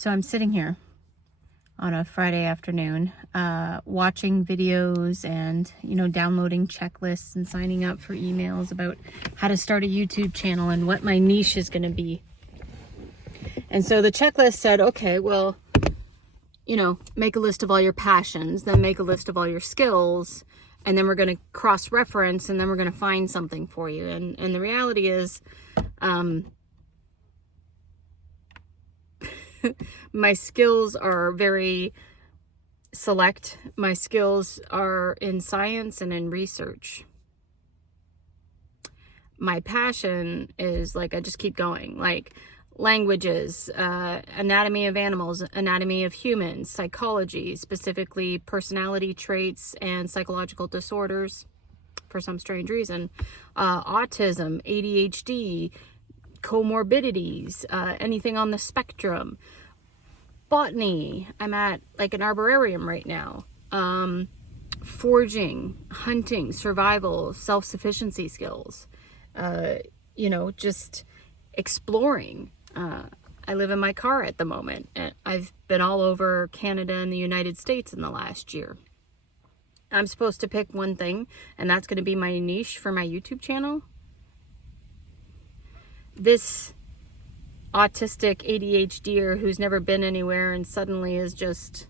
So I'm sitting here on a Friday afternoon, watching videos and, downloading checklists and signing up for emails about how to start a YouTube channel and what my niche is going to be. And so the checklist said, okay, well, make a list of all your passions, then make a list of all your skills, and then we're going to cross-reference, and then we're going to find something for you. And the reality is, my skills are very select. My skills are in science and in research. My passion is I just keep going, languages, anatomy of animals, anatomy of humans, psychology, specifically personality traits and psychological disorders for some strange reason, autism, ADHD, comorbidities, anything on the spectrum, botany. I'm at an arborarium right now, foraging, hunting, survival, self-sufficiency skills, just exploring. I live in my car at the moment, and I've been all over Canada and the United States in the last year. I'm supposed to pick one thing, and that's going to be my niche for my YouTube channel. This autistic ADHDer who's never been anywhere and suddenly is just,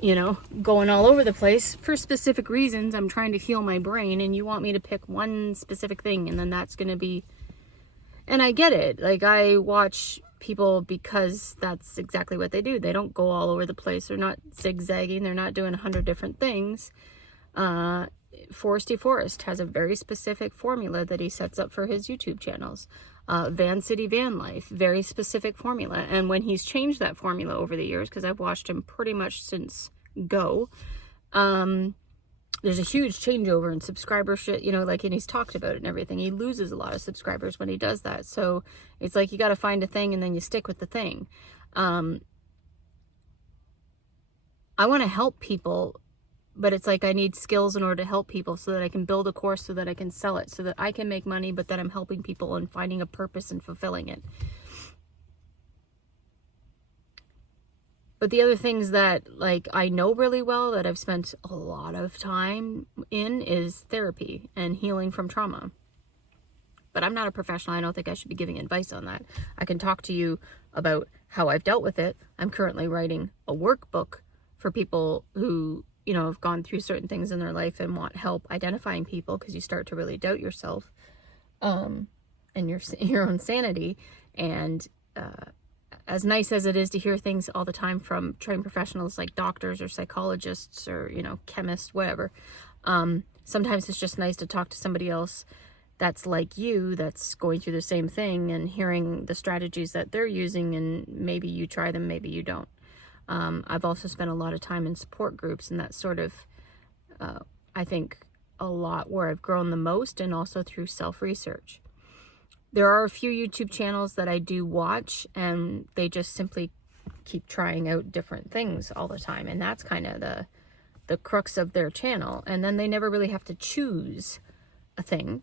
going all over the place for specific reasons. I'm trying to heal my brain, and you want me to pick one specific thing, and then that's going to be... And I get it. I watch people because that's exactly what they do. They don't go all over the place. They're not zigzagging. They're not doing 100 different things. Foresty Forest has a very specific formula that he sets up for his YouTube channels. Van City Van Life, very specific formula. And when he's changed that formula over the years, because I've watched him pretty much since go, there's a huge changeover in subscribership, and he's talked about it and everything. He loses a lot of subscribers when he does that. So it's you got to find a thing and then you stick with the thing. I want to help people, but it's I need skills in order to help people so that I can build a course, so that I can sell it, so that I can make money, but that I'm helping people and finding a purpose and fulfilling it. But the other things that I know really well, that I've spent a lot of time in, is therapy and healing from trauma. But I'm not a professional. I don't think I should be giving advice on that. I can talk to you about how I've dealt with it. I'm currently writing a workbook for people who, have gone through certain things in their life and want help identifying people, because you start to really doubt yourself and your own sanity. And as nice as it is to hear things all the time from trained professionals like doctors or psychologists or, chemists, whatever, sometimes it's just nice to talk to somebody else that's like you, that's going through the same thing, and hearing the strategies that they're using, and maybe you try them, maybe you don't. I've also spent a lot of time in support groups, and that's sort of, I think, a lot where I've grown the most, and also through self-research. There are a few YouTube channels that I do watch, and they just simply keep trying out different things all the time. And that's kind of the crux of their channel. And then they never really have to choose a thing.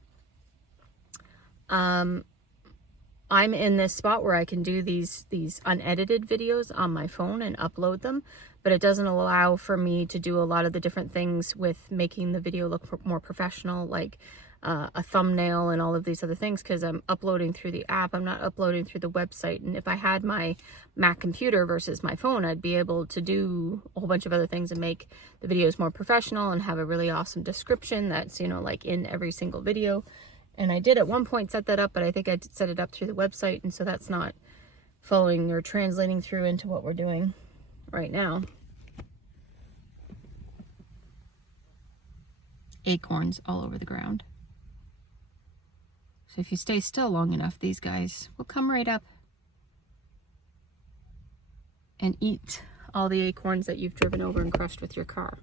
I'm in this spot where I can do these unedited videos on my phone and upload them, but it doesn't allow for me to do a lot of the different things with making the video look more professional, like a thumbnail and all of these other things, because I'm uploading through the app. I'm not uploading through the website. And if I had my Mac computer versus my phone, I'd be able to do a whole bunch of other things and make the videos more professional and have a really awesome description that's, in every single video. And I did at one point set that up, but I think I set it up through the website, and so that's not following or translating through into what we're doing right now. Acorns all over the ground. So if you stay still long enough, these guys will come right up and eat all the acorns that you've driven over and crushed with your car.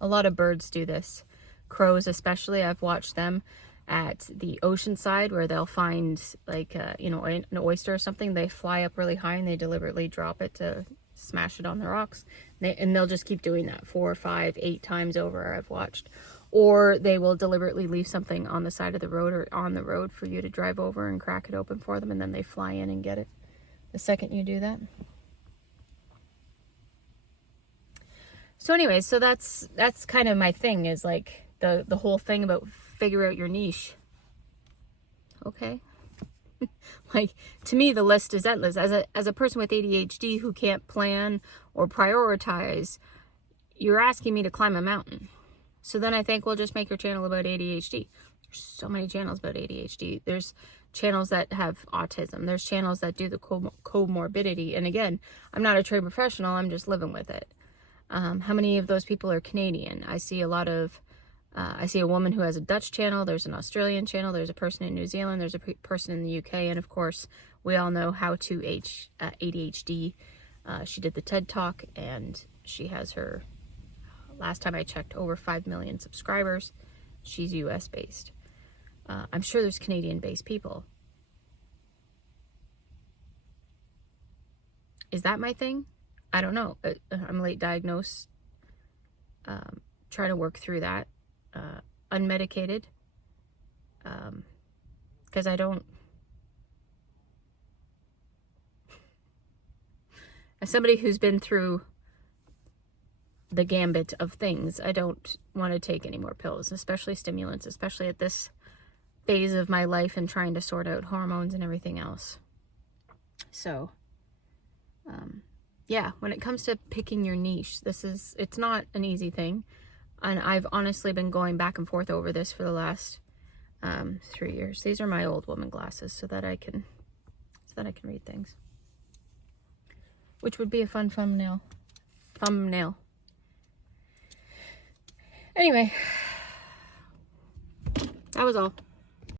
A lot of birds do this. Crows especially, I've watched them at the ocean side where they'll find an oyster or something. They fly up really high and they deliberately drop it to smash it on the rocks. And they'll just keep doing that 4, 5, 8 times over. I've watched or they will deliberately leave something on the side of the road or on the road for you to drive over and crack it open for them, and then they fly in and get it the second you do that. So anyway, so that's kind of my thing, is like the whole thing about figure out your niche. Okay. Like, to me, the list is endless. As a person with ADHD who can't plan or prioritize, you're asking me to climb a mountain. So then I think, well, just make your channel about ADHD. There's so many channels about ADHD. There's channels that have autism. There's channels that do the comorbidity. And again, I'm not a trained professional. I'm just living with it. How many of those people are Canadian? I see a lot of, I see a woman who has a Dutch channel. There's an Australian channel. There's a person in New Zealand. There's a person in the UK. And of course, we all know How to ADHD. She did the TED Talk, and she has her, last time I checked, over 5 million subscribers. She's US based. I'm sure there's Canadian based people. Is that my thing? I don't know. I'm late diagnosed, trying to work through that, unmedicated, because I don't, as somebody who's been through the gambit of things, I don't want to take any more pills, especially stimulants, especially at this phase of my life and trying to sort out hormones and everything else. So, yeah, when it comes to picking your niche, it's not an easy thing. And I've honestly been going back and forth over this for the last 3 years. These are my old woman glasses so that I can read things. Which would be a fun thumbnail. Anyway, that was all.